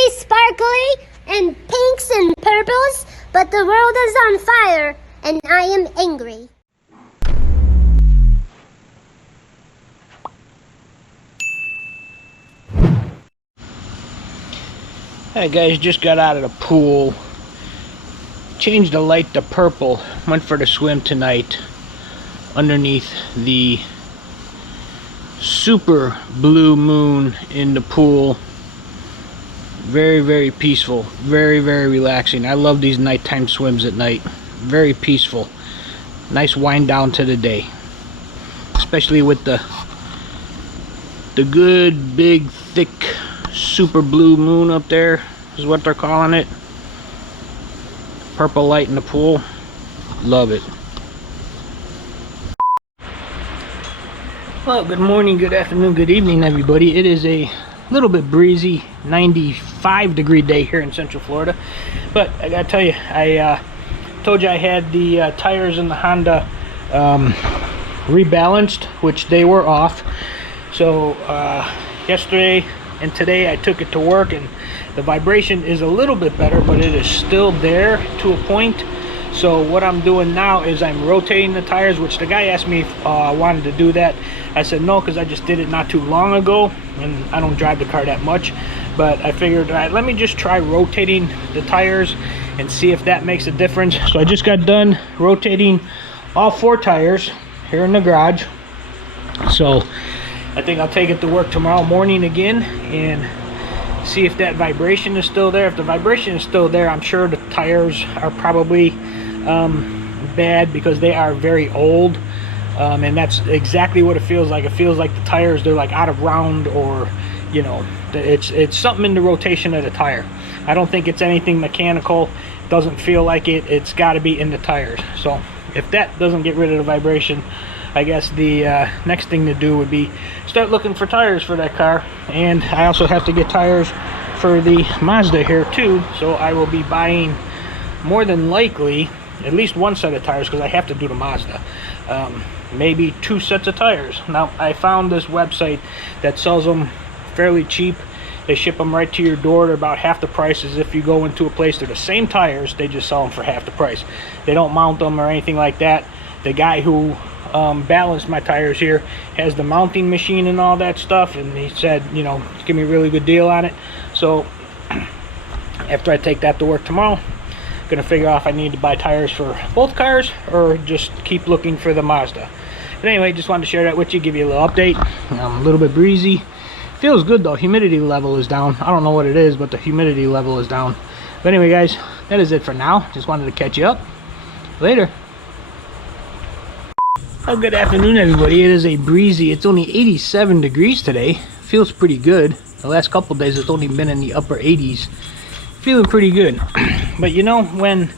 be sparkly and pinks and purples, but the world is on fire and I am angry. Hey guys, just got out of the pool. Changed the light to purple. Went for the swim tonight underneath the super blue moon in the pool. Very, very peaceful. Very, very relaxing. I love these nighttime swims at night. Very peaceful. Nice wind down to the day. Especially with the good, big, thick, super blue moon up there is what they're calling it. Purple light in the pool. Love it. Well, good morning, good afternoon, good evening, everybody. It is a little bit breezy, 95-degree day here in Central Florida. But I gotta tell you, I told you I had the tires in the Honda rebalanced, which they were off. So yesterday and today I took it to work, and the vibration is a little bit better, but it is still there to a point. So what I'm doing now is I'm rotating the tires, which the guy asked me if I wanted to do that. I said no, because I just did it not too long ago and I don't drive the car that much. But I figured, all right, let me just try rotating the tires and see if that makes a difference. So I just got done rotating all 4 tires here in the garage. So I think I'll take it to work tomorrow morning again and see if that vibration is still there. If the vibration is still there, I'm sure the tires are probably bad, because they are very old, and that's exactly what it feels like. It feels like the tires, they're like out of round, or you know, it's something in the rotation of the tire. I don't think it's anything mechanical. It doesn't feel like it. It's got to be in the tires. So if that doesn't get rid of the vibration, I guess the next thing to do would be start looking for tires for that car. And I also have to get tires for the Mazda here too, so I will be buying more than likely at least 1 set of tires, because I have to do the Mazda. Maybe 2 sets of tires. Now I found this website that sells them fairly cheap. They ship them right to your door. They're about half the price as if you go into a place. They're the same tires, they just sell them for half the price. They don't mount them or anything like that. The guy who balanced my tires here has the mounting machine and all that stuff, and he said, you know, give me a really good deal on it. So after I take that to work tomorrow, I'm gonna figure out if I need to buy tires for both cars or just keep looking for the Mazda. But anyway, just wanted to share that with you, give you a little update. A little bit breezy. Feels good though. Humidity level is down. I don't know what it is, but the humidity level is down. But anyway, guys, that is it for now. Just wanted to catch you up. Later. Oh, good afternoon, everybody. It is a breezy. It's only 87 degrees today. Feels pretty good. The last couple days it's only been in the upper 80s. Feeling pretty good. But you know, when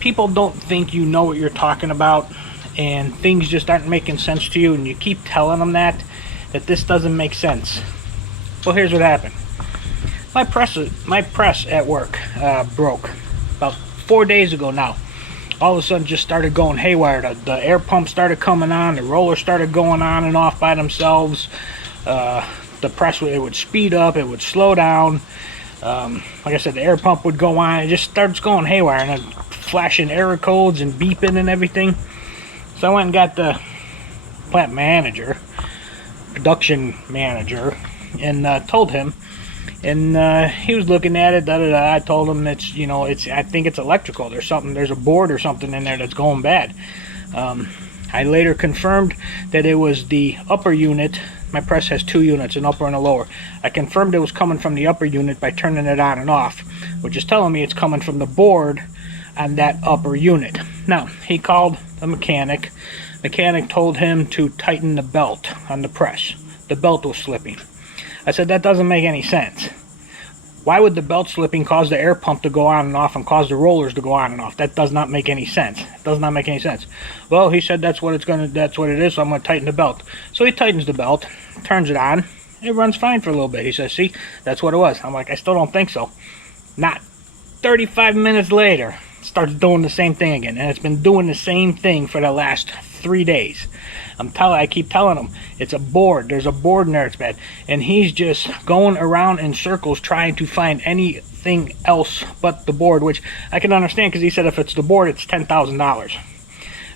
people don't think you know what you're talking about and things just aren't making sense to you, and you keep telling them that this doesn't make sense. Well, here's what happened. My press at work broke about 4 days ago now. All of a sudden just started going haywire. The air pump started coming on, the roller started going on and off by themselves. The press, it would speed up, it would slow down. Like I said, the air pump would go on. It just starts going haywire, and then flashing error codes and beeping and everything. So I went and got the plant manager, production manager, and told him. And he was looking at it. I told him it's, you know, I think it's electrical. There's a board or something in there that's going bad. I later confirmed that it was the upper unit. My press has 2 units, an upper and a lower. I confirmed it was coming from the upper unit by turning it on and off, which is telling me it's coming from the board on that upper unit. Now, he called the mechanic. Mechanic told him to tighten the belt on the press. The belt was slipping. I said, that doesn't make any sense. Why would the belt slipping cause the air pump to go on and off and cause the rollers to go on and off? That does not make any sense. It does not make any sense. Well, he said that's what it is, so I'm going to tighten the belt. So he tightens the belt, turns it on, it runs fine for a little bit. He says, see, that's what it was. I'm like, I still don't think so. Not 35 minutes later, it starts doing the same thing again. And it's been doing the same thing for the last 3 days. I keep telling him it's a board. There's a board in there. It's bad, and he's just going around in circles trying to find anything else but the board, which I can understand because he said if it's the board, it's $10,000.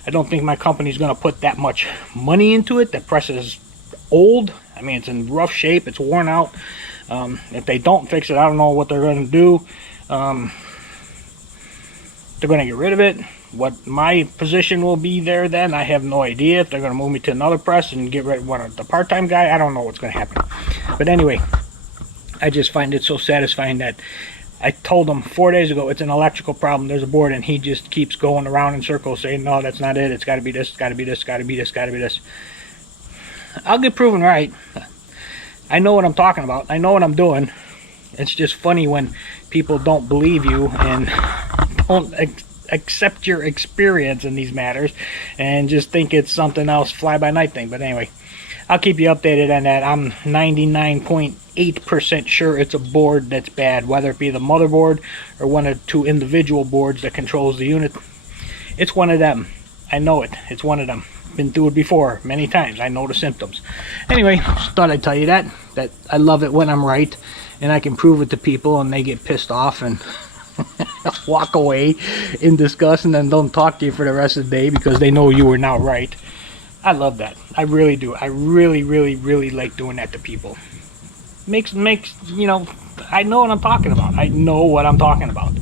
I don't think my company's going to put that much money into it. The press is old. I mean, it's in rough shape. It's worn out. If they don't fix it, I don't know what they're going to do. They're going to get rid of it. What my position will be there then, I have no idea. If they're going to move me to another press and get rid of one of the part-time guy, I don't know what's going to happen. But anyway, I just find it so satisfying that I told him 4 days ago it's an electrical problem, there's a board, and he just keeps going around in circles saying, no, that's not it, it's got to be this, it's got to be this, it's got to be this, it's got to be this. I'll get proven right. I know what I'm talking about. I know what I'm doing. It's just funny when people don't believe you and don't accept your experience in these matters and just think it's something else, fly-by-night thing. But anyway, I'll keep you updated on that. I'm 99.8% sure it's a board that's bad, whether it be the motherboard or one of two individual boards that controls the unit. It's one of them. I know it. It's one of them. Been through it before many times. I know the symptoms. Anyway, just thought I'd tell you that I love it when I'm right and I can prove it to people and they get pissed off and walk away in disgust and then don't talk to you for the rest of the day because they know you were not right. I love that. I really do. I really, really, really like doing that to people. Makes you know, I know what I'm talking about. I know what I'm talking about.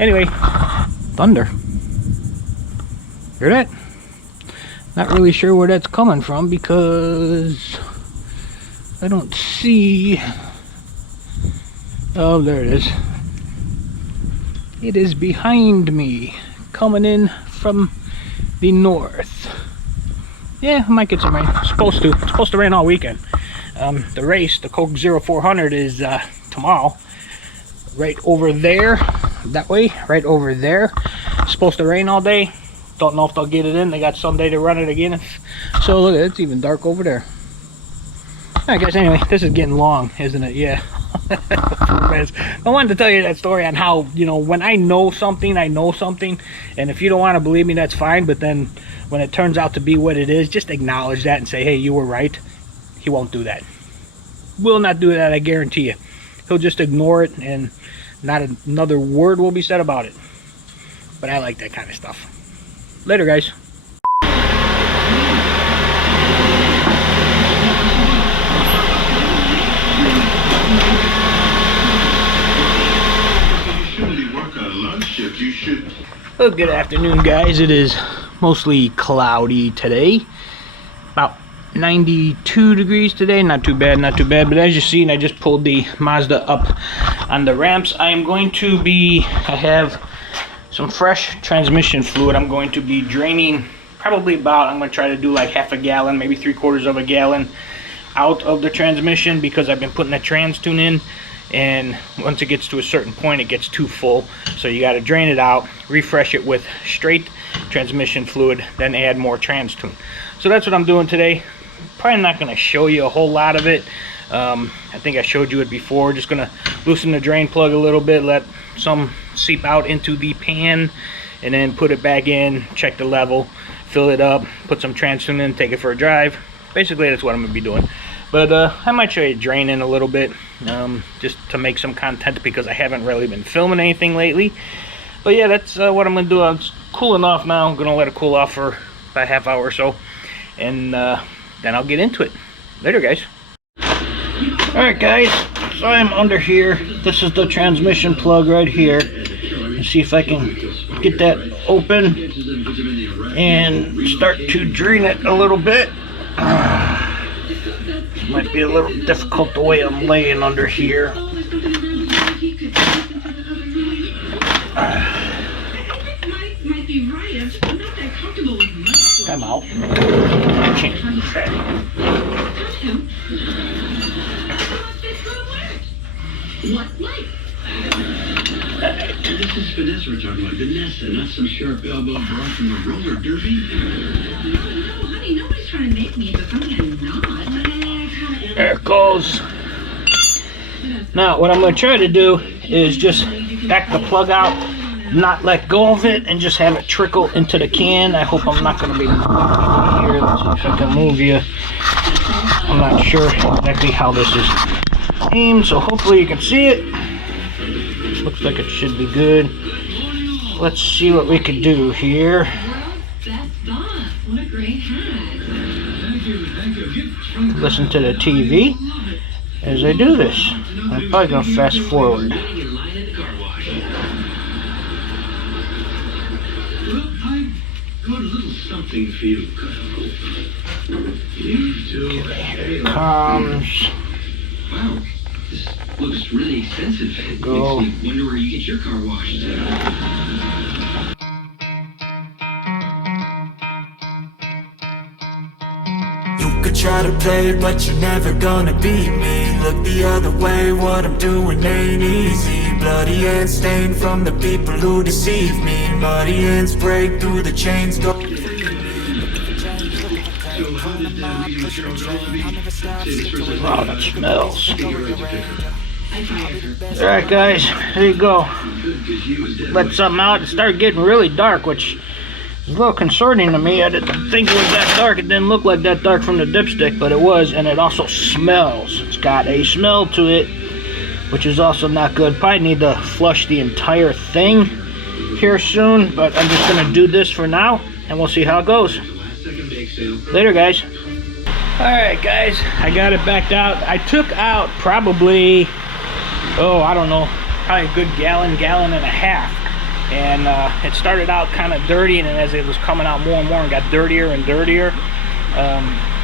Anyway, thunder. Hear that? Not really sure where that's coming from because I don't see. Oh, there it is. It is behind me, coming in from the north. Yeah, I might get some rain. It's supposed to rain all weekend. The race, the Coke 0400 is tomorrow. Right over there, that way, right over there. It's supposed to rain all day. Don't know if they'll get it in. They got Sunday to run it again. So look, it's even dark over there. Alright guys, anyway, this is getting long, isn't it? Yeah. I wanted to tell you that story on how, you know, when I know something, I know something. And if you don't want to believe me, that's fine. But then when it turns out to be what it is, just acknowledge that and say, hey, you were right. He won't do that. Will not do that, I guarantee you. He'll just ignore it and not another word will be said about it. But I like that kind of stuff. Later, guys. Well, good afternoon, guys. It is mostly cloudy today. About 92 degrees today. Not too bad, not too bad. But as you see, I just pulled the Mazda up on the ramps. I am going to be, I have some fresh transmission fluid. I'm going to be draining probably about, I'm going to try to do like half a gallon, maybe 3/4 of a gallon out of the transmission because I've been putting that trans tune in. And once it gets to a certain point, it gets too full. So you got to drain it out, refresh it with straight transmission fluid, then add more trans tune. So that's what I'm doing today. Probably not going to show you a whole lot of it. I think I showed you it before. Just going to loosen the drain plug a little bit, let some seep out into the pan, and then put it back in, check the level, fill it up, put some trans tune in, take it for a drive. Basically, that's what I'm going to be doing. But I might show you draining a little bit, just to make some content because I haven't really been filming anything lately. But yeah, that's what I'm going to do. It's cooling off now. I'm going to let it cool off for about a half hour or so. And then I'll get into it. Later, guys. Alright, guys. So I'm under here. This is the transmission plug right here. Let's see if I can get that open and start to drain it a little bit. Might be a little difficult the way I'm laying under here. I'm out. I can't do that. This is Vanessa we're talking about. Vanessa, not some sharp elbow broad from the roller derby. No, honey, nobody's trying to make me into something I'm not. There it goes. Now, what I'm going to try to do is just back the plug out not let go of it and just have it trickle into the can. I hope I'm not going to be here. Let's see if I can move you. I'm not sure exactly how this is aimed, so hopefully you can see it. Looks like it should be good. Let's see what we can do here. Listen to the TV as I do this. I'm probably going to fast forward. Something for you. Okay, here it comes. Wow, this looks really expensive. Go. Makes me wonder where you get your car washed. You could try to play, but you're never gonna beat me. Look the other way, what I'm doing ain't easy. Bloody hands stained from the people who deceive me. Muddy hands break through the chains, go. Wow, that smells. Alright guys, there you go. Let something out. It started getting really dark, which is a little concerning to me. I didn't think it was that dark. It didn't look like that dark from the dipstick, but it was, and it also smells. It's got a smell to it, which is also not good. Probably need to flush the entire thing here soon, but I'm just going to do this for now, and we'll see how it goes. Later, guys. Alright guys, I got it backed out. I took out probably, I don't know, probably a good gallon and a half. And it started out kind of dirty, and as it was coming out more and more and got dirtier and dirtier.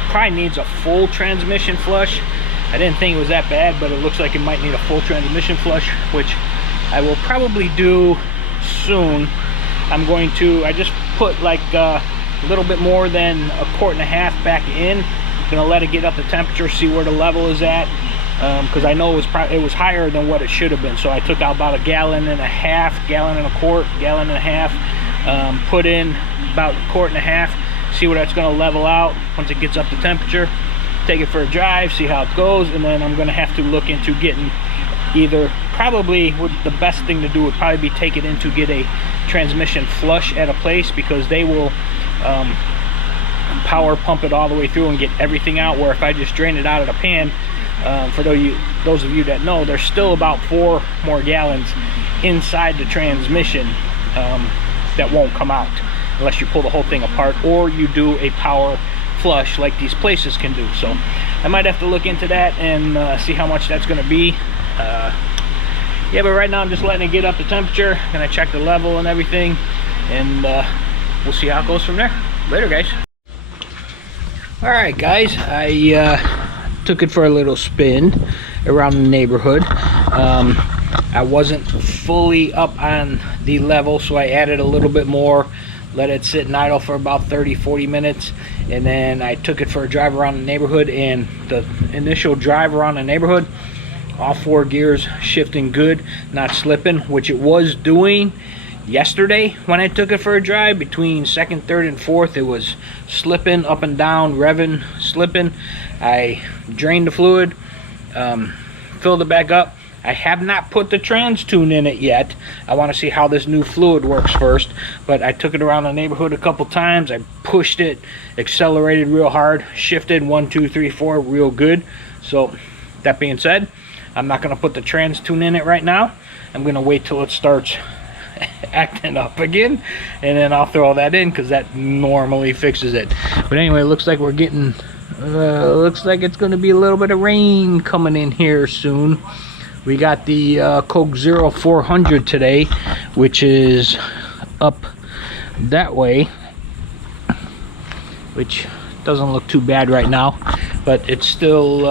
Probably needs a full transmission flush. I didn't think it was that bad, but it looks like it might need a full transmission flush, which I will probably do soon. I just put like a little bit more than a quart and a half back in. Gonna let it get up the temperature, see where the level is at, because I know it was higher than what it should have been. So I took out about a gallon and a half, gallon and a quart, gallon and a half, put in about a quart and a half, see where that's gonna level out. Once it gets up the temperature, take it for a drive, see how it goes, and then I'm gonna have to look into getting either, probably the best thing to do would probably be take it in to get a transmission flush at a place, because they will power pump it all the way through and get everything out, where if I just drain it out of the pan, for those of you that know, there's still about 4 more gallons inside the transmission that won't come out unless you pull the whole thing apart or you do a power flush like these places can do. So I might have to look into that and see how much that's going to be. Yeah, but right now I'm just letting it get up the temperature, gonna check the level and everything, and we'll see how it goes from there. Later, guys. Alright guys, I took it for a little spin around the neighborhood. I wasn't fully up on the level, so I added a little bit more, let it sit and idle for about 30-40 minutes, and then I took it for a drive around the neighborhood. And the initial drive around the neighborhood, all 4 gears shifting good, not slipping, which it was doing yesterday when I took it for a drive. Between 2nd, 3rd, and 4th, it was slipping up and down, revving, slipping. I drained the fluid, filled it back up. I have not put the trans tune in it yet. I want to see how this new fluid works first, but I took it around the neighborhood a couple times. I pushed it, accelerated real hard, shifted 1, 2, 3, 4 real good. So that being said, I'm not going to put the trans tune in it right now. I'm going to wait till it starts acting up again, and then I'll throw that in, because that normally fixes it. But anyway, it looks like we're getting looks like it's going to be a little bit of rain coming in here soon. We got the Coke Zero 400 today, which is up that way, which doesn't look too bad right now, but it's still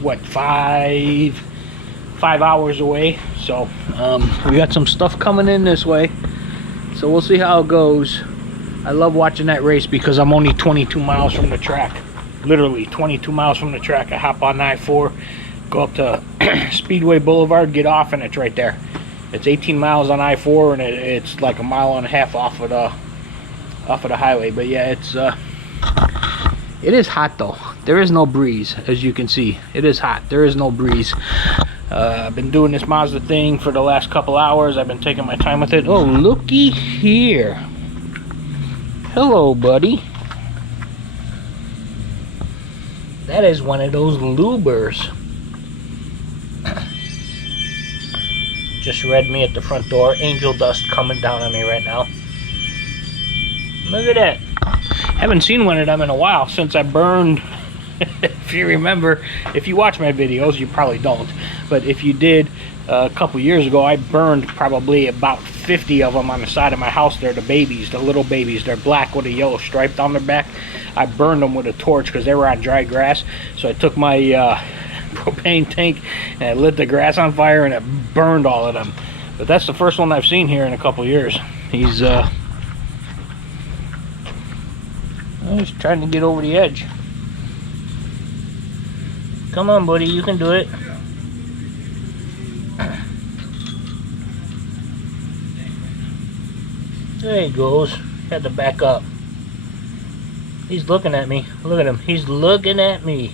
what, 5 hours away. So we got some stuff coming in this way, so we'll see how it goes. I love watching that race because I'm only 22 miles from the track, literally 22 miles from the track. I hop on I-4, go up to Speedway Boulevard, get off, and it's right there. It's 18 miles on I-4, and it's like a mile and a half off of the highway. But yeah, it is hot though. There is no breeze, as you can see. It is hot. There is no breeze. I've been doing this Mazda thing for the last couple hours. I've been taking my time with it. Oh, looky here. Hello, buddy. That is one of those lubers. Just read me at the front door. Angel dust coming down on me right now. Look at that. Haven't seen one of them in a while since I burned. If you remember, if you watch my videos, you probably don't. But if you did, a couple years ago, I burned probably about 50 of them on the side of my house. They're the babies, the little babies. They're black with a yellow stripe down their back. I burned them with a torch because they were on dry grass. So I took my propane tank and I lit the grass on fire and it burned all of them. But that's the first one I've seen here in a couple years. He's trying to get over the edge. Come on, buddy, you can do it. There he goes. Had to back up. He's looking at me. Look at him. He's looking at me.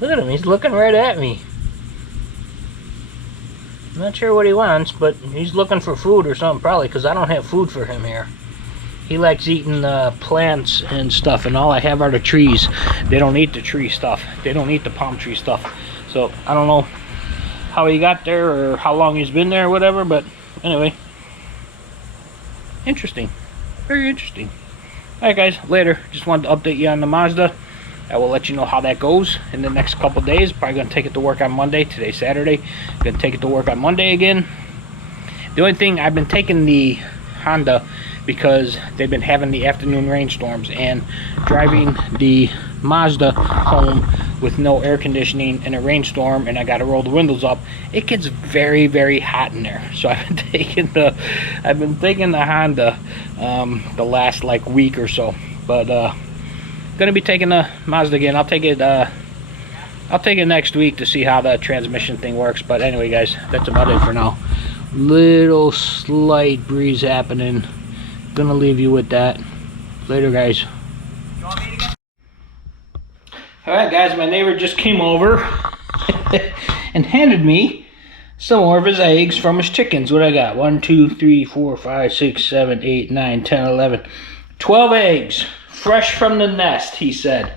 Look at him. He's looking right at me. I'm not sure what he wants, but he's looking for food or something probably, because I don't have food for him here. He likes eating plants and stuff, and all I have are the trees. They don't eat the tree stuff. They don't eat the palm tree stuff. So I don't know how he got there or how long he's been there or whatever, but anyway. Interesting. Very interesting. Alright guys, later. Just wanted to update you on the Mazda. I will let you know how that goes in the next couple days. Probably going to take it to work on Monday. Today's Saturday. Going to take it to work on Monday again. The only thing, I've been taking the Honda because they've been having the afternoon rainstorms, and driving the Mazda home with no air conditioning in a rainstorm, and I got to roll the windows up, it gets very, very hot in there. So I've been taking the Honda the last like week or so, but gonna be taking the Mazda again. I'll take it next week to see how the transmission thing works. But anyway guys, that's about it for now. Little slight breeze happening. Gonna leave you with that. Later guys. Alright guys, my neighbor just came over and handed me some more of his eggs from his chickens. What I got? 1, 2, 3, 4, 5, 6, 7, 8, 9, 10, 11, 12 eggs. Fresh from the nest, he said.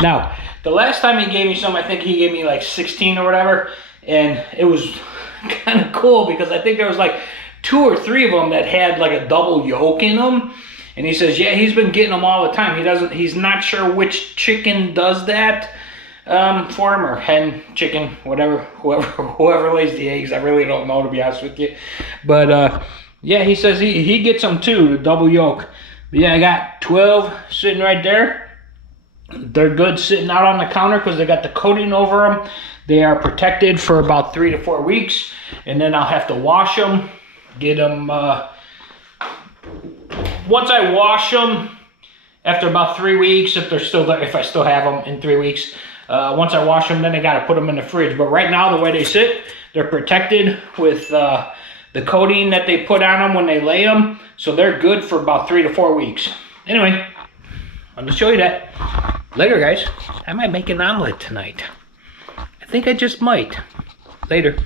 Now, the last time he gave me some, I think he gave me like 16 or whatever, and it was kind of cool because I think there was like 2 or 3 of them that had like a double yolk in them. And he says, yeah, he's been getting them all the time. He's not sure which chicken does that for him, or hen, chicken, whatever, whoever lays the eggs. I really don't know, to be honest with you. But yeah, he says he gets them too, the double yolk. But yeah, I got 12 sitting right there. They're good sitting out on the counter because they got the coating over them. They are protected for about 3 to 4 weeks, and then I'll have to wash them, get them. Once I wash them, after about 3 weeks, if they're still there, if I still have them in 3 weeks, once I wash them, then I got to put them in the fridge. But right now, the way they sit, they're protected with the coating that they put on them when they lay them, so they're good for about 3 to 4 weeks. Anyway, I'm gonna show you that later, guys. I might make an omelet tonight. I think I just might. Later.